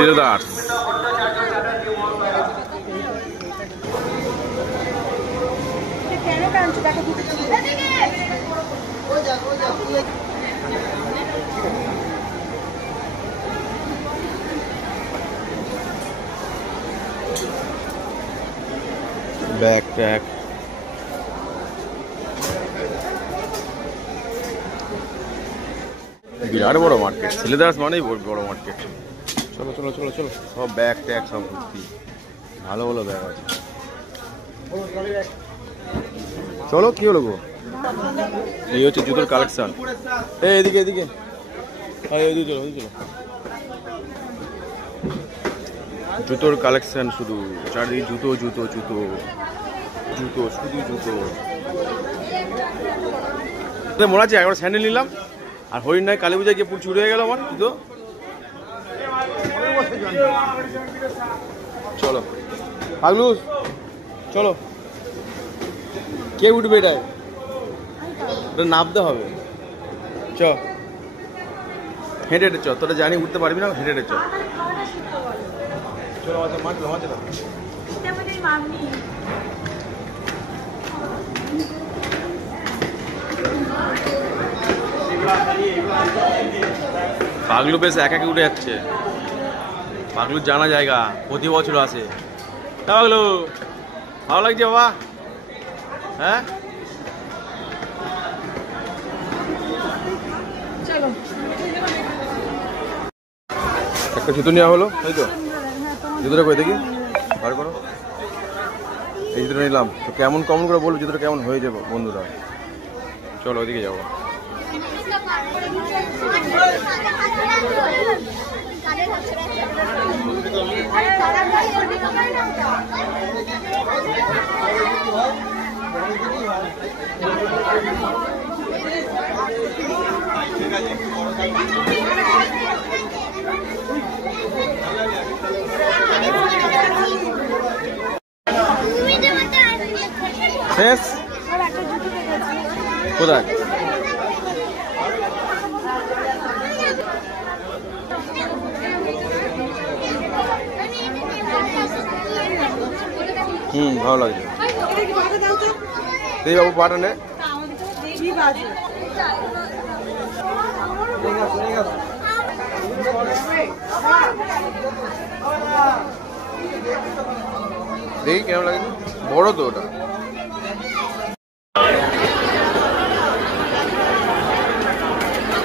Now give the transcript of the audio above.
Sridas. Bag tag বিরাট বড় market, Sridas মানেই বড় মার্কেট। চলো চলো চলো চলো, সব ব্যাগ ট্যাগ সব ভর্তি, ভালো ভালো ব্যাগ আছে। চলো কি হলো গো, এই হচ্ছে জুতোর কালেকশন। এদিকে এদিকে, এদিকে চলো এদিকে চলো। জুতোর কালেকশন শুধু চারদিকে জুতো জুতো জুতো জুতো, শুধু জুতো। মনে আছে একবার স্যান্ডেল নিলাম, আর হরিণ নয় কালী পূজায় গিয়ে পুরো চুরি হয়ে গেল আমার জুতো। চলো পাগলু চলো, কে উঠবে এটায়, এটা নামতে হবে। চ হেঁটে হেঁটে চ, তোরা জানি উঠতে পারবি না, হেঁটে হেঁটে চ। চলো মাছলো মাছলো। পাগলু বেশ একা একে উঠে যাচ্ছে, পাগলুর জানা জায়গা, প্রতি বছর আসে। পাগলু ভালো লাগছে বাবা? হ্যাঁ একটা জুতো নেওয়া হলো, তাই তো? জুতোটা কই দেখি, বার করো। এই জুতোটা নিলাম, তো কেমন কমন করে বলবো জুতোটা কেমন হয়ে যাবো বন্ধুরা। চলো ওইদিকে যাবো। শেষ কোথায়? ভালো লাগছে। এই বাবু পাটা নে, দেখি কেমন লাগে। বড় তো ওটা।